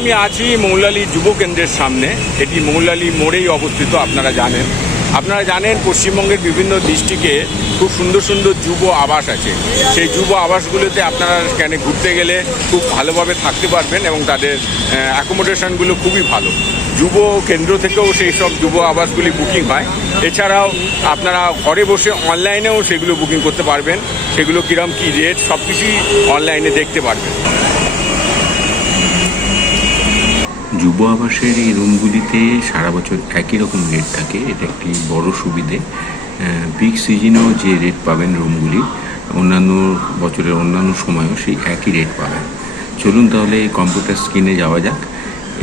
আমি আছি মৌলালি যুব কেন্দ্রের সামনে। এটি মৌলালি মোড়েই অবস্থিত, আপনারা জানেন। আপনারা জানেন পশ্চিমবঙ্গের বিভিন্ন ডিস্ট্রিক্টে খুব সুন্দর সুন্দর যুব আবাস আছে। সেই যুব আবাসগুলোতে আপনারা এখানে ঘুরতে গেলে খুব ভালোভাবে থাকতে পারবেন এবং তাদের অ্যাকোমোডেশনগুলো খুবই ভালো। যুব কেন্দ্র থেকেও সেই সব যুব আবাসগুলি বুকিং হয়। এছাড়াও আপনারা ঘরে বসে অনলাইনেও সেগুলো বুকিং করতে পারবেন। সেগুলো কীরকম কী রেট সব কিছুই অনলাইনে দেখতে পারবেন। যুব আবাসের এই রুমগুলিতে সারা বছর একই রকম রেট থাকে। এটা একটি বড় সুবিধে। পিক সিজনেও যে রেট পাবেন রুমগুলি, অন্যান্য বছরের অন্যান্য সময়ও সেই একই রেট পাবেন। চলুন তাহলে কম্পিউটার স্ক্রিনে যাওয়া যাক।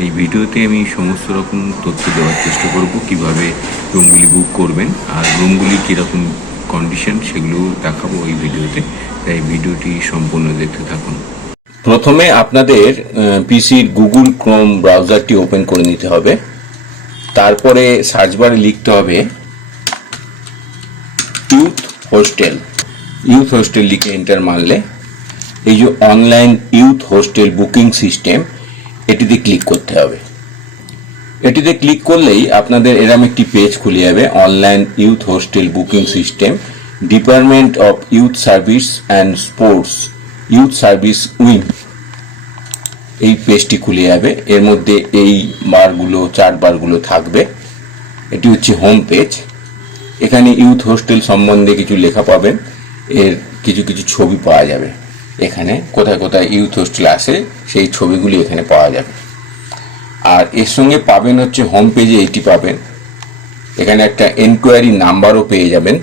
এই ভিডিওতে আমি সমস্ত রকম তথ্য দেওয়ার চেষ্টা করব, কীভাবে রুমগুলি বুক করবেন আর রুমগুলি কীরকম কন্ডিশন সেগুলো দেখাবো এই ভিডিওতে। তাই ভিডিওটি সম্পূর্ণ দেখতে থাকুন। প্রথমে আপনাদের পিসির গুগল ক্রোম ব্রাউজারটি ওপেন করে নিতে হবে। তারপরে সার্চ বারে লিখতে হবে, ইউথ হোস্টেল। ইউথ হোস্টেল লিখে এন্টার মারলে, এই যে online youth hostel booking system, এটিতে ক্লিক করতে হবে। এটিতে ক্লিক করলেই আপনাদের এরম একটি পেজ খুলে যাবে, online youth hostel booking system, department of youth service and sports. Youth service wing এই পেজটি খুলে যাবে। এর মধ্যে এই বারগুলো, চার বারগুলো থাকবে। এটি হচ্ছে হোম পেজ এখানে ইউথ হোস্টেল সম্বন্ধে কিছু লেখা পাবেন। এর কিছু কিছু ছবি পাওয়া যাবে। এখানে কোথায় কোথায় ইউথ হোস্টেল আসে, সেই ছবিগুলি এখানে পাওয়া যাবে। আর এর সঙ্গে পাবেন হচ্ছে হোম পেজে এইটি পাবেন। এখানে একটা এনকোয়ারি নাম্বারও পেয়ে যাবেন।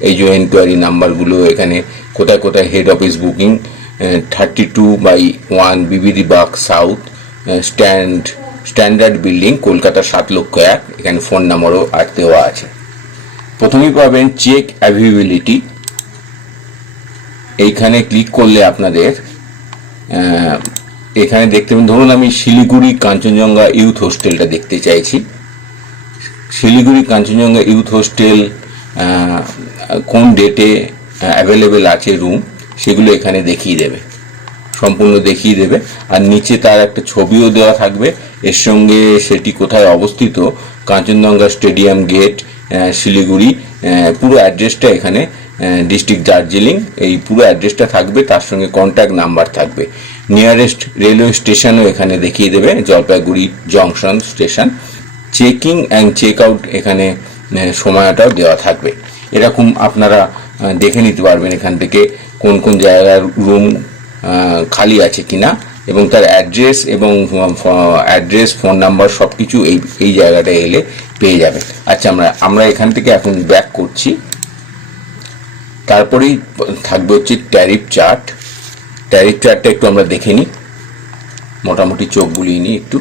এই যে এনকোয়ারি নাম্বারগুলো এখানে কোথায় কোথায় head office booking thirty two by one BBD Bagh south stand standard building Kolkata সাত লক্ষ এক, এখানে ফোন নাম্বারও আর দেওয়া আছে। প্রথমেই পাবেন চেক অ্যাভেবিলিটি এইখানে ক্লিক করলে আপনাদের এখানে দেখতে পাবেন, ধরুন আমি শিলিগুড়ি কাঞ্চনজঙ্ঘা ইউথ হোস্টেলটা দেখতে চাইছি। শিলিগুড়ি কাঞ্চনজঙ্ঘা ইউথ হোস্টেল কোন ডেটে অ্যাভেলেবেল আছে রুম সেগুলো এখানে দেখিয়ে দেবে। সম্পূর্ণ দেখিয়ে দেবে। আর নিচে তার একটা ছবিও দেওয়া থাকবে। এর সঙ্গে সেটি কোথায় অবস্থিত? কাঞ্চনজঙ্ঘা স্টেডিয়াম গেট শিলিগুড়ি পুরো অ্যাড্রেসটা এখানে ডিস্ট্রিক্ট দার্জিলিং, এই পুরো অ্যাড্রেসটা থাকবে। তার সঙ্গে কন্ট্যাক্ট নাম্বার থাকবে। নিয়ারেস্ট রেলওয়ে স্টেশনও এখানে দেখিয়ে দেবে, Jalpaiguri junction station. Checking and check out এখানে সময়টাও দেওয়া থাকবে। এরকম আপনারা দেখে নিতে পারবেন এখান থেকে। কোন কোন জায়গার রুম খালি আছে কিনা, এবং তার অ্যাড্রেস এবং অ্যাড্রেস ফোন নাম্বার সব কিছু এই এই জায়গাটায় এলে পেয়ে যাবেন আচ্ছা আমরা আমরা এখান থেকে এখন ব্যাক করছি। তারপরেই থাকবে হচ্ছে ট্যারিফ চার্ট ট্যারিফ চার্টটা একটু আমরা দেখে নিই। মোটামুটি চোখ বুলিয়ে নিই একটু।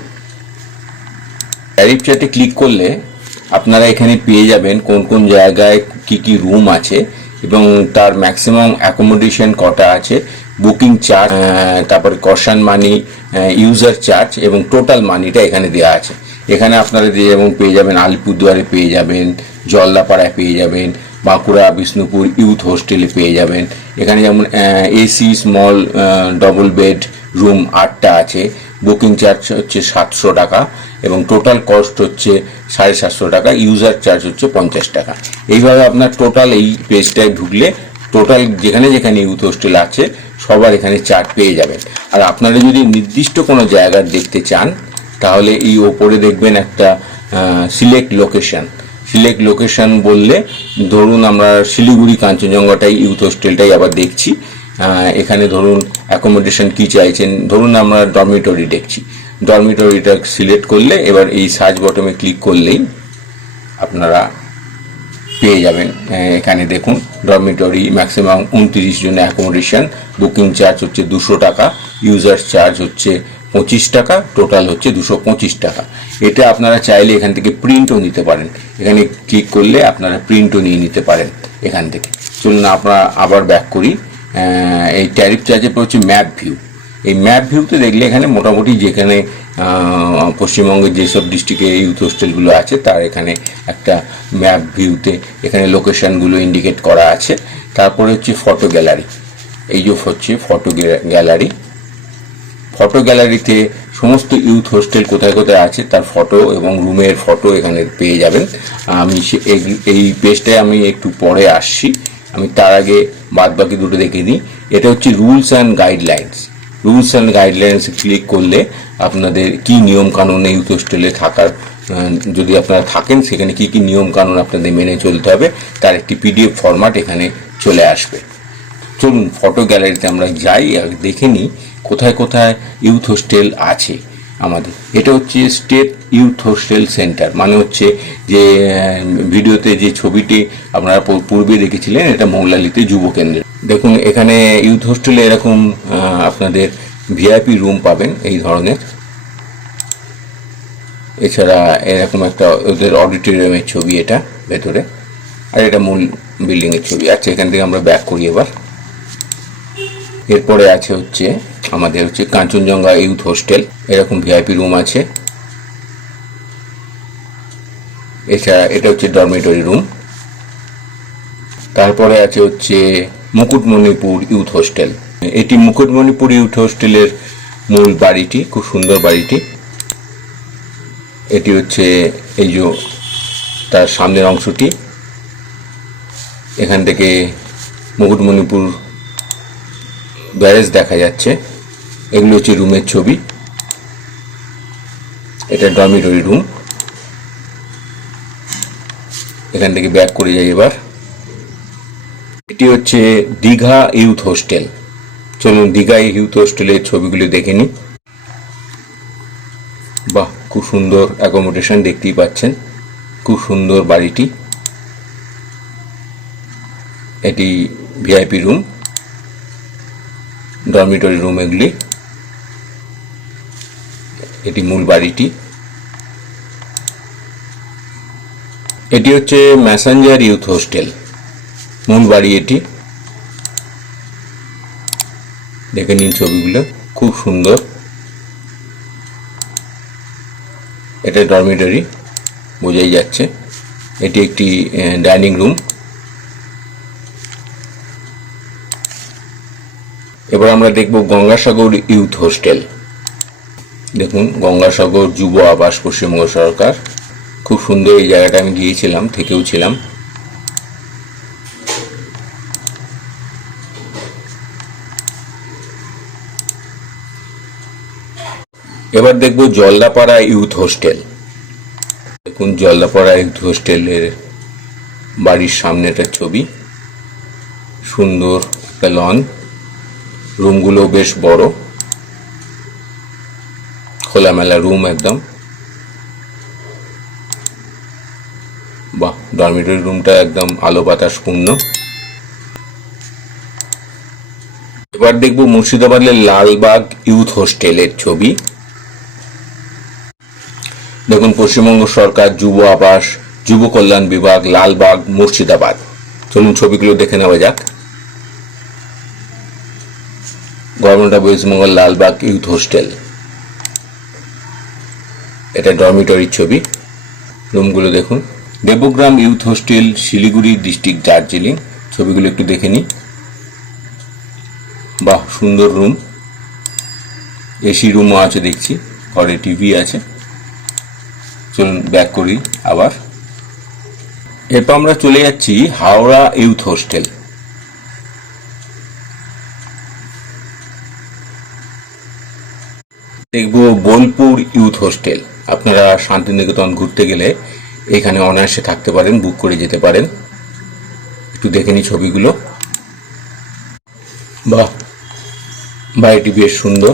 ট্যারিফ চার্টে ক্লিক করলে আপনারা এখানে পেয়ে যাবেন কোন কোন জায়গায় কি কি রুম আছে। এবং তার ম্যাক্সিমাম অ্যাকোমোডেশন কটা আছে? বুকিং চার্জ তারপরে কশন মানি ইউজার চার্জ এবং টোটাল মানিটা এখানে দেওয়া আছে। এখানে আপনারা দিয়ে এবং পেয়ে যাবেন, আলিপুরদুয়ারে পেয়ে যাবেন, জলদাপাড়ায় পেয়ে যাবেন, বাঁকুড়া, বিষ্ণুপুর ইউথ হোস্টেলে পেয়ে যাবেন। এখানে যেমন AC small double bed room আটটা আছে। বুকিং চার্জ হচ্ছে সাতশো টাকা। এবং টোটাল কস্ট হচ্ছে সাড়ে সাতশো টাকা ইউজার চার্জ হচ্ছে পঞ্চাশ টাকা। এইভাবে আপনার টোটাল এই পেজটায় ঢুকলে টোটাল যেখানে যেখানে ইউথ হোস্টেল আছে, সবার এখানে চার্ট পেয়ে যাবেন। আর আপনারা যদি নির্দিষ্ট কোনো জায়গার দেখতে চান, তাহলে এই ওপরে দেখবেন একটা সিলেক্ট লোকেশন সিলেক্ট লোকেশন বললে ধরুন আমরা শিলিগুড়ি কাঞ্চনজঙ্ঘাটাই ইউথ হোস্টেলটাই আবার দেখছি। এখানে ধরুন অ্যাকোমোডেশন কি চাইছেন? ধরুন আমরা ডরমিটরি দেখছি। ডরমিটরিটা সিলেক্ট করলে, এবার এই সার্চ বটমে ক্লিক করলেই আপনারা পেয়ে যাবেন। এখানে দেখুন ডরমিটরি ম্যাক্সিমাম উনত্রিশ জনের অ্যাকোমোডেশন বুকিং চার্জ হচ্ছে দুশো টাকা ইউজার চার্জ হচ্ছে পঁচিশ টাকা টোটাল হচ্ছে দুশো পঁচিশ টাকা। এটা আপনারা চাইলে এখান থেকে প্রিন্টও নিতে পারেন। এখানে ক্লিক করলে আপনারা প্রিন্টও নিয়ে নিতে পারেন এখান থেকে। চলুন আমরা আবার ব্যাক করি। এই ট্যারিফ চার্জের পর হচ্ছে ম্যাপ ভিউ এই ম্যাপ ভিউতে দেখলে এখানে মোটামুটি যেখানে পশ্চিমবঙ্গের যেসব ডিস্ট্রিক্টে ইউথ হোস্টেলগুলো আছে, তার এখানে একটা ম্যাপ ভিউতে এখানে লোকেশনগুলো ইন্ডিকেট করা আছে। তারপরে হচ্ছে ফটো গ্যালারি এই যে হচ্ছে ফটো গ্যালারি ফটো গ্যালারিতে সমস্ত ইউথ হোস্টেল কোথায় কোথায় আছে, তার ফটো এবং রুমের ফটো এখানে পেয়ে যাবেন। আমি এই পেজটায় আমি একটু পরে আসছি। আমি তার আগে বাদ বাকি দুটো দেখে নিই। এটা হচ্ছে rules and guidelines rules and guidelines click করলে আপনাদের কি নিয়ম কানুন ইউথ হোস্টেলে থাকার যদি আপনারা থাকেন, সেখানে কি কি নিয়ম কানুন আপনাদের মেনে চলতে হবে, তার একটি পিডিএফ ফরম্যাট এখানে চলে আসবে। চলুন ফটো গ্যালারিতে আমরা যাই আর দেখে নিই কোথায় কোথায় ইউথ হোস্টেল আছে। আমাদের। এটা হচ্ছে স্টেট ইউথ হোস্টেল সেন্টার মানে হচ্ছে যে ভিডিওতে যে ছবিটি আপনারা পূর্বে দেখেছিলেন, এটা মৌলালিতে যুব কেন্দ্র। দেখুন, এখানে ইউথ হোস্টেলে এরকম আপনাদের ভিআইপি রুম পাবেন এই ধরনের। এছাড়া এরকম একটা ওদের অডিটোরিয়ামের ছবি এটা ভেতরে, আর এটা মূল বিল্ডিংয়ের ছবি। আচ্ছা এখান থেকে আমরা ব্যাক করি এবার। এরপরে আছে হচ্ছে আমাদের হচ্ছে কাঞ্চনজঙ্ঘা ইউথ হোস্টেল। এরকম ভিআইপি রুম আছে। এছাড়া এটা হচ্ছে ডরমেটরি রুম। তারপরে আছে হচ্ছে মুকুটমণিপুর ইউথ হোস্টেল। এটি মুকুটমণিপুর ইউথ হোস্টেলের মূল বাড়িটি, খুব সুন্দর বাড়িটি। এটি হচ্ছে এই যে তার সামনের অংশটি। এখান থেকে মুকুটমণিপুর ব্যারেজ দেখা যাচ্ছে। এগুলো হচ্ছে রুমের ছবি। এটা ডরমিটরি রুম এখান থেকে ব্যাক করে যাই এবার। এটি হচ্ছে দীঘা ইউথ হোস্টেল চলুন দীঘা ইউথ হোস্টেলের ছবিগুলো দেখে নিই। বাহ, খুব সুন্দর অ্যাকোমোডেশন দেখতেই পাচ্ছেন। খুব সুন্দর বাড়িটি। এটি ভিআইপি রুম ডরমিটরি রুম এগুলি। এটি মূল বাড়িটি। এটি হচ্ছে ম্যাসেঞ্জার ইউথ হোস্টেল মূল বাড়ি এটি। দেখে নিন ছবিগুলো, খুব সুন্দর। এটা ডরমিটরি বোঝাই যাচ্ছে। এটি একটি ডাইনিং রুম এবার আমরা দেখব গঙ্গাসাগর ইউথ হোস্টেল। দেখুন, গঙ্গাসাগর যুব আবাস পশ্চিমবঙ্গ সরকার। খুব সুন্দর এই জায়গাটা আমি গিয়েছিলাম, থেকেও ছিলাম। এবার দেখব জলদাপাড়া ইউথ হোস্টেল। দেখুন, জলদাপাড়া ইউথ হোস্টেলের বাড়ির সামনেটার ছবি। সুন্দর একটা লন রুমগুলো বেশ বড়। খোলামেলা রুম একদম। বাহ, ডরমিটরি রুমটা একদম আলো বাতাস পূর্ণ এবার দেখব মুর্শিদাবাদের লালবাগ ইউথ হোস্টেলের ছবি। দেখুন, পশ্চিমবঙ্গ সরকার যুব আবাস, যুব কল্যাণ বিভাগ, লালবাগ, মুর্শিদাবাদ। চলুন ছবিগুলো দেখে নেওয়া যাক। Government of West Bengal Lalbagh youth hostel. এটা ডরমিটরির ছবি। রুমগুলো দেখুন। Debagram youth hostel, Siliguri district Darjeeling. ছবিগুলো একটু দেখে নিই। বাহ, সুন্দর রুম। এসি রুমও আছে দেখছি। ঘরে টিভি আছে। চলুন, ব্যাক করি আবার। এরপর আমরা চলে যাচ্ছি হাওড়া ইউথ হোস্টেল। দেখব বোলপুর ইউথ হোস্টেল। আপনারা শান্তিনিকেতন ঘুরতে গেলে এখানে অনায়াসে থাকতে পারেন, বুক করে যেতে পারেন। একটু দেখে নিই ছবিগুলো। বাহ, বাড়িটি বেশ সুন্দর।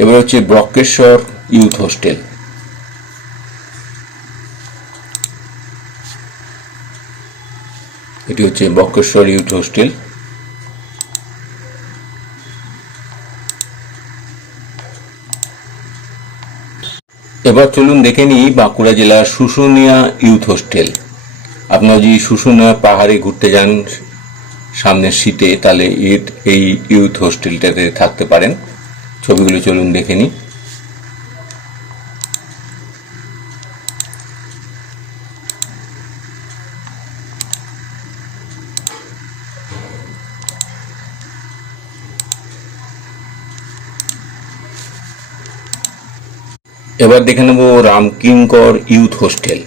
এবার হচ্ছে ব্রকেশ্বর ইউথ হোস্টেল। এটি হচ্ছে বক্রেশ্বর ইউথ হোস্টেল। এবার চলুন দেখে নিই বাঁকুড়া জেলার শুশুনিয়া ইউথ হোস্টেল। আপনারা যদি শুশুনিয়া পাহাড়ে ঘুরতে যান, সামনের শীতে তাহলে এই ইউথ হোস্টেলটাতে থাকতে পারেন। ছবিগুলো চলুন দেখে নিই। এবার দেখে নেব রামকিঙ্কর ইউথ হোস্টেল।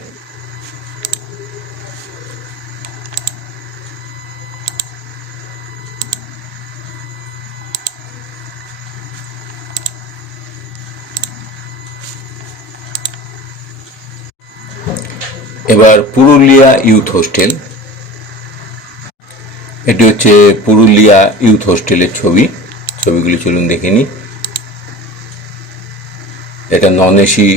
এবার পুরুলিয়া ইউথ হোস্টেল। এটি হচ্ছে পুরুলিয়া ইউথ হোস্টেলের ছবি। ছবিগুলি চলুন দেখে নিই। এটা নন এসি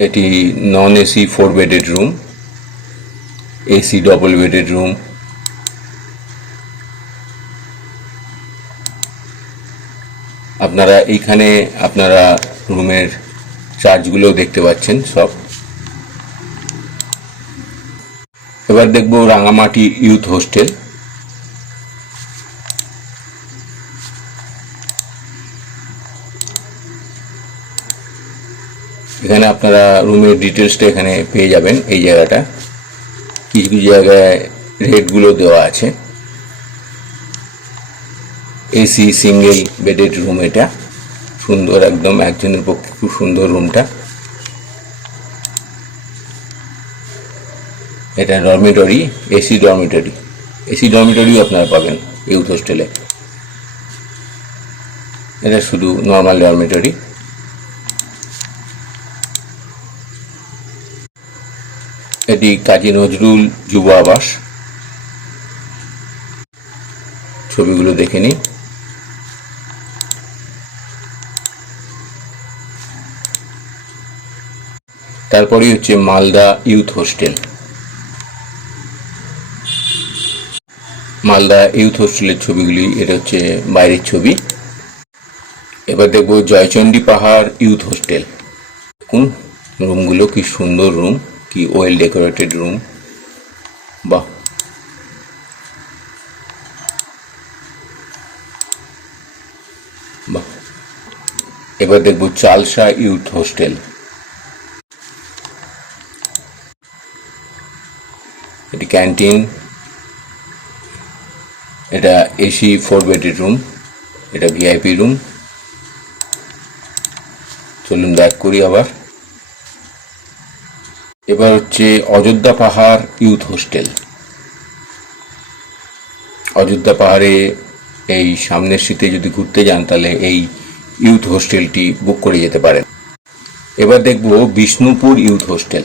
এটি non AC four bedded room AC double bedded room আপনারা এইখানে আপনারা রুমের চার্জগুলো দেখতে পাচ্ছেন সব। এবার দেখব রাঙামাটি ইউথ হোস্টেল এখানে আপনারা রুমের ডিটেলসটা এখানে পেয়ে যাবেন, এই জায়গাটা। কিছু কিছু জায়গায় রেটগুলো দেওয়া আছে। এসি সিঙ্গেল বেডেড রুম এটা। সুন্দর একদম, একজনের পক্ষে খুব সুন্দর রুমটা এটা ডরমিটরি এসি ডরমিটরি এসি ডরমিটরিও আপনারা পাবেন ইউথ হোস্টেলে এটা শুধু নর্মাল ডরমিটরি এটি কাজী নজরুল যুব আবাস ছবিগুলো দেখে নিই। তারপরেই হচ্ছে Malda youth hostel. Malda youth হোস্টেলের ছবিগুলি, এটা হচ্ছে বাইরের ছবি। এবার দেখব জয়চণ্ডী পাহাড় ইউথ হোস্টেল। দেখুন, রুমগুলো কি সুন্দর রুম। কি ওয়েল ডেকোরেটেড রুম বাহ। বাহ। এবার দেখব চালসা ইউথ হোস্টেল। এটি ক্যান্টিন। এটা এসি ফোর বেডেড রুম এটা ভিআইপি রুম চলুন ব্যাক করি আবার। এবার হচ্ছে অযোধ্যা পাহাড় ইউথ হোস্টেল। অযোধ্যা পাহাড়ে এই সামনের শীতে যদি ঘুরতে যান, তাহলে এই ইউথ হোস্টেলটি বুক করে যেতে পারেন। এবার দেখব বিষ্ণুপুর ইউথ হোস্টেল।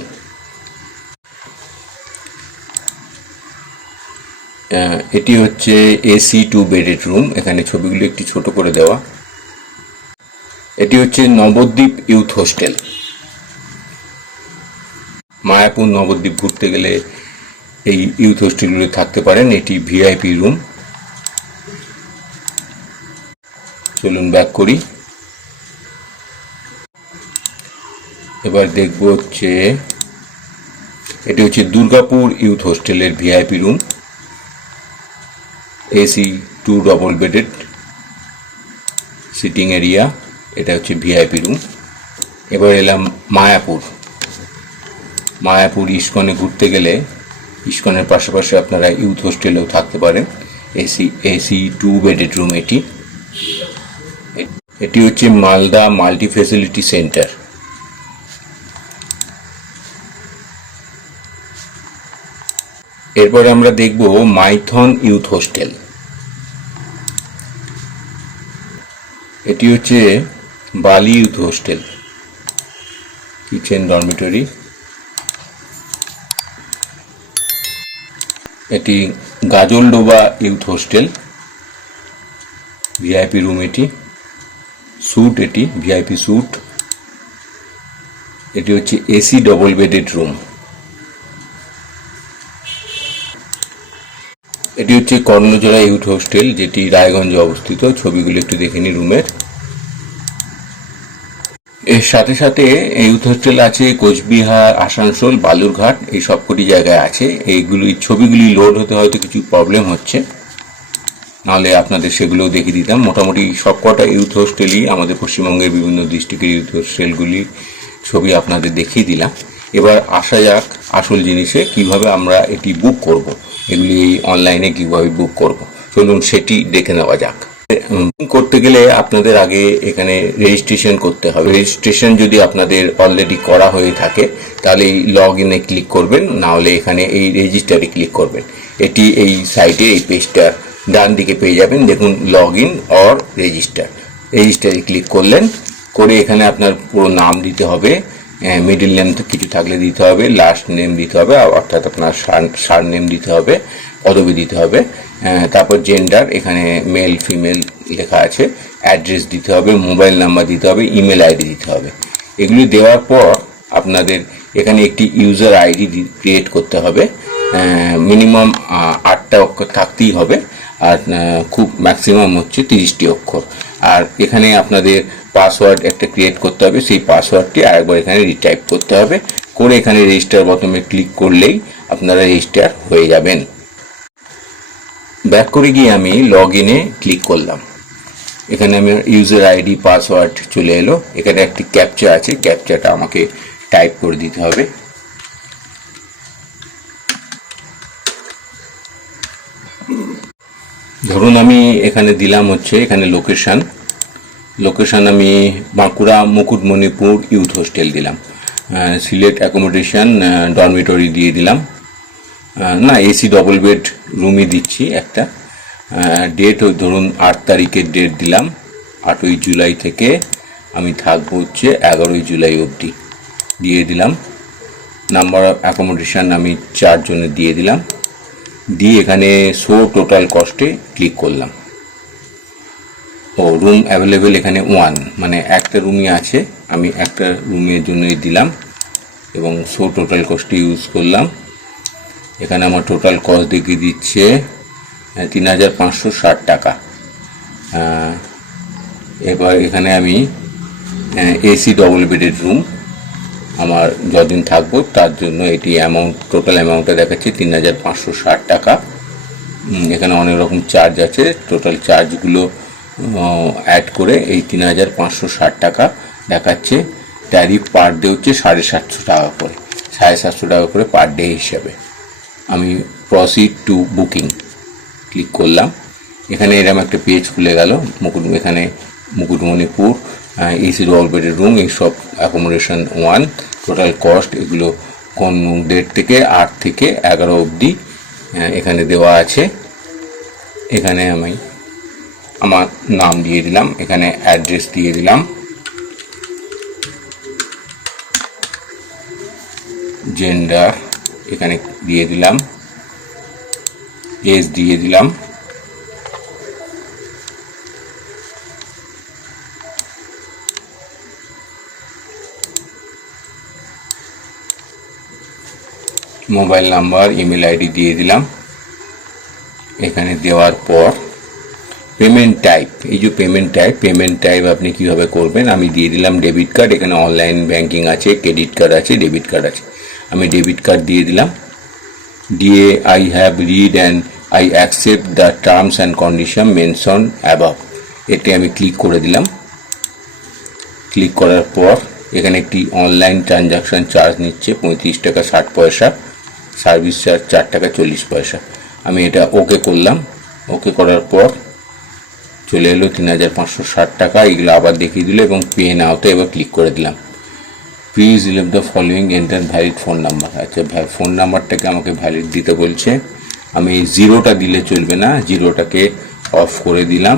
এটি হচ্ছে এসি টু বেডেড রুম। এখানে ছবিগুলো একটি ছোট করে দেওয়া। এটি হচ্ছে নবদ্বীপ ইউথ হোস্টেল। মায়াপুর নবদ্বীপ ঘুরতে গেলে এই ইউথ হোস্টেলগুলো থাকতে পারেন। এটি ভিআইপি রুম। চলুন ব্যাক করি। এবার দেখব হচ্ছে, এটি হচ্ছে দুর্গাপুর ইউথ হোস্টেলের VIP room. AC two double bedded sitting area, এটা হচ্ছে ভিআইপি রুম। এবার এলাম মায়াপুর। মায়াপুর ইস্কনে ঘুরতে গেলে ইস্কনের পাশাপাশি আপনারা ইউথ হোস্টেলেও থাকতে পারেন। AC AC two bedded room এটি। এটি হচ্ছে মালদা মাল্টি ফেসিলিটি সেন্টার এরপরে আমরা দেখব মাইথন ইউথ হোস্টেল। এটি হচ্ছে বালি ইউথ হোস্টেল। Kitchen dormitory. এটি Gajoldoba youth hostel, VIP room এটি, স্যুট এটি, ভিআইপি স্যুট। এটি হচ্ছে এসি ডবল বেডেড রুম। এটি হচ্ছে কর্ণজোড়া ইউথ হোস্টেল, যেটি রায়গঞ্জে অবস্থিত। ছবিগুলো একটু দেখে নি রুমের। এর সাথে সাথে ইউথ হোস্টেল আছে কোচবিহার, আসানসোল, বালুরঘাট, এই সবকটি জায়গায় আছে। এইগুলি ছবিগুলি লোড হতে হয়তো কিছু প্রবলেম হচ্ছে। নাহলে আপনাদের সেগুলো দেখিয়ে দিতাম। মোটামুটি সবকটা ইউথ হোস্টেলই আমাদের পশ্চিমবঙ্গের বিভিন্ন ডিস্ট্রিক্টের ইউথ হোস্টেলগুলি ছবি আপনাদের দেখিয়ে দিলাম। এবার আসা যাক আসল জিনিসে কীভাবে আমরা এটি বুক করব। এগুলি অনলাইনে কীভাবে বুক করব। চলুন সেটি দেখে নেওয়া যাক। করতে গেলে আপনাদের আগে এখানে রেজিস্ট্রেশন করতে হবে। রেজিস্ট্রেশন যদি আপনাদের অলরেডি করা হয়ে থাকে, তাহলে এই লগ ইনে ক্লিক করবেন না হলে এখানে এই রেজিস্টারে ক্লিক করবেন। এটি এই সাইটে এই পেজটা ডান দিকে পেয়ে যাবেন, দেখুন লগ ইন অর রেজিস্টার রেজিস্টারে ক্লিক করলেন, করে এখানে আপনার পুরো নাম দিতে হবে মিডিল নেম কিছু থাকলে দিতে হবে লাস্ট নেম দিতে হবে, অর্থাৎ আপনার সার নেম দিতে হবে। পদবি দিতে হবে। তারপর জেন্ডার এখানে মেল ফিমেল লেখা আছে। অ্যাড্রেস দিতে হবে মোবাইল নাম্বার দিতে হবে ইমেল আইডি দিতে হবে। এগুলি দেওয়ার পর আপনাদের এখানে একটি ইউজার আইডি ক্রিয়েট করতে হবে। মিনিমাম আটটা অক্ষর থাকতেই হবে। আর খুব ম্যাক্সিমাম হচ্ছে তিরিশটি অক্ষর। আর এখানে আপনাদের পাসওয়ার্ড একটা ক্রিয়েট করতে হবে, সেই পাসওয়ার্ডটি আরেকবার এখানে রিটাইপ করতে হবে। করে এখানে রেজিস্টার বটমে ক্লিক করলেই আপনারা রেজিস্টার হয়ে যাবেন। ব্যাক করে গিয়ে আমি লগ ইনে ক্লিক করলাম। এখানে আমি ইউজার আইডি পাসওয়ার্ড চলে এলো। এখানে একটি ক্যাপচা আছে। ক্যাপচাটা আমাকে টাইপ করে দিতে হবে। ধরুন আমি এখানে দিলাম হচ্ছে এখানে লোকেশন লোকেশন আমি বাঁকুড়া, মুকুটমণিপুর ইউথ হোস্টেল দিলাম। সিলেট অ্যাকোমোডেশন ডরমিটরি দিয়ে দিলাম। না এসি ডবল বেড রুমই দিচ্ছি একটা। ডেট ওই ধরুন আট তারিখের ডেট দিলাম। আটই জুলাই থেকে আমি থাকব হচ্ছে এগারোই জুলাই অবধি দিয়ে দিলাম। নাম্বার অফ অ্যাকোমোডেশন আমি চারজনের দিয়ে দিলাম। দিয়ে এখানে শো টোটাল কস্টে ক্লিক করলাম। ও রুম অ্যাভেলেবেল এখানে ওয়ান মানে একটা রুমই আছে, আমি একটা রুমের জন্যই দিলাম এবং শো টোটাল কস্টে ইউজ করলাম। এখানে আমার টোটাল কস্ট দেখিয়ে দিচ্ছে তিন হাজার পাঁচশো ষাট টাকা। এবার এখানে আমি এসি ডবল বেডেড রুম আমার যদিন থাকব, তার জন্য এটি অ্যামাউন্ট টোটাল অ্যামাউন্টটা দেখাচ্ছে, তিন হাজার পাঁচশো ষাট টাকা। এখানে অনেক রকম চার্জ আছে টোটাল চার্জগুলো অ্যাড করে এই তিন হাজার পাঁচশো ষাট টাকা দেখাচ্ছে। ট্যারিফ পার ডে হচ্ছে সাড়ে সাতশো টাকা করে, সাড়ে সাতশো টাকা করে পার ডে হিসাবে। আমি প্রসিড টু বুকিং ক্লিক করলাম। এখানে এরকম একটা পেজ খুলে গেল, মুকুট, এখানে মুকুটমণিপুর এসি ডবল বেডের রুম এইসব অ্যাকোমোডেশন ওয়ান টোটাল কস্ট এগুলো কোন ডেট থেকে, আট থেকে এগারো অবধি এখানে দেওয়া আছে। এখানে আমি আমার নাম দিয়ে দিলাম, এখানে অ্যাড্রেস দিয়ে দিলাম। জেন্ডার এখানে দিয়ে দিলাম। এজ দিয়ে দিলাম। মোবাইল নাম্বার, ইমেল আইডি দিয়ে দিলাম। এখানে দেওয়ার পর পেমেন্ট টাইপ এই যে পেমেন্ট টাইপ পেমেন্ট টাইপ আপনি কীভাবে করবেন? আমি দিয়ে দিলাম ডেবিট কার্ড এখানে অনলাইন ব্যাংকিং আছে ক্রেডিট কার্ড আছে ডেবিট কার্ড আছে। আমি ডেবিট কার্ড দিয়ে দিলাম। দিয়ে I have read and I accept the terms and condition mention above এতে আমি ক্লিক করে দিলাম। ক্লিক করার পর এখানে একটি অনলাইন ট্রানজাকশন চার্জ নিচ্ছে, পঁয়ত্রিশ টাকা ষাট পয়সা। সার্ভিস চার্জ চার টাকা চল্লিশ পয়সা। আমি এটা ওকে করলাম। ওকে করার পর চলে এলো তিন হাজার পাঁচশো ষাট টাকা। এগুলো আবার দেখিয়ে দিল এবং পে নাওতে এবার ক্লিক করে দিলাম। Please leave the following enter valid phone number আচ্ছা ফোন নাম্বারটাকে আমাকে ভ্যালিড দিতে বলছে। আমি জিরোটা দিলে চলবে না জিরোটাকে অফ করে দিলাম।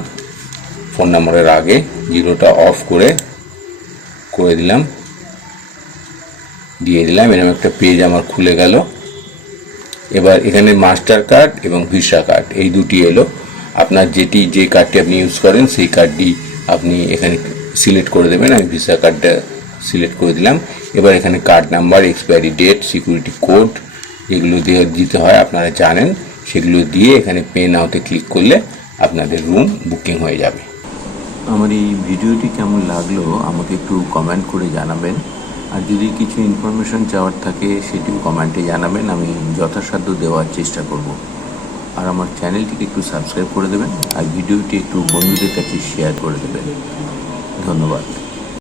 ফোন নাম্বারের আগে জিরোটা অফ করে করে দিলাম। দিয়ে দিলাম, এরকম একটা পেজ আমার খুলে গেল। এবার এখানে মাস্টার কার্ড এবং ভিসা কার্ড এই দুটি এলো। আপনার যেটি, যে কার্ডটি আপনি ইউজ করেন, সেই কার্ডটি আপনি এখানে সিলেক্ট করে দেবেন। আমি ভিসা কার্ডটা সিলেক্ট করে দিলাম। এবার এখানে card number expiry date security code এগুলো দিয়ে দিতে হয়, আপনারা জানেন। সেগুলো দিয়ে এখানে পে নাওতে ক্লিক করলে আপনাদের রুম বুকিং হয়ে যাবে। আমার এই ভিডিওটি কেমন লাগল আমাকে একটু কমেন্ট করে জানাবেন। আর যদি কিছু ইনফরমেশন চাওয়ার থাকে, সেটিও কমেন্টে জানাবেন। আমি যথাসাধ্য দেওয়ার চেষ্টা করব। আর আমার চ্যানেলটিকে একটু সাবস্ক্রাইব করে দেবেন। আর ভিডিওটি একটু বন্ধুদের কাছে শেয়ার করে দেবেন। ধন্যবাদ।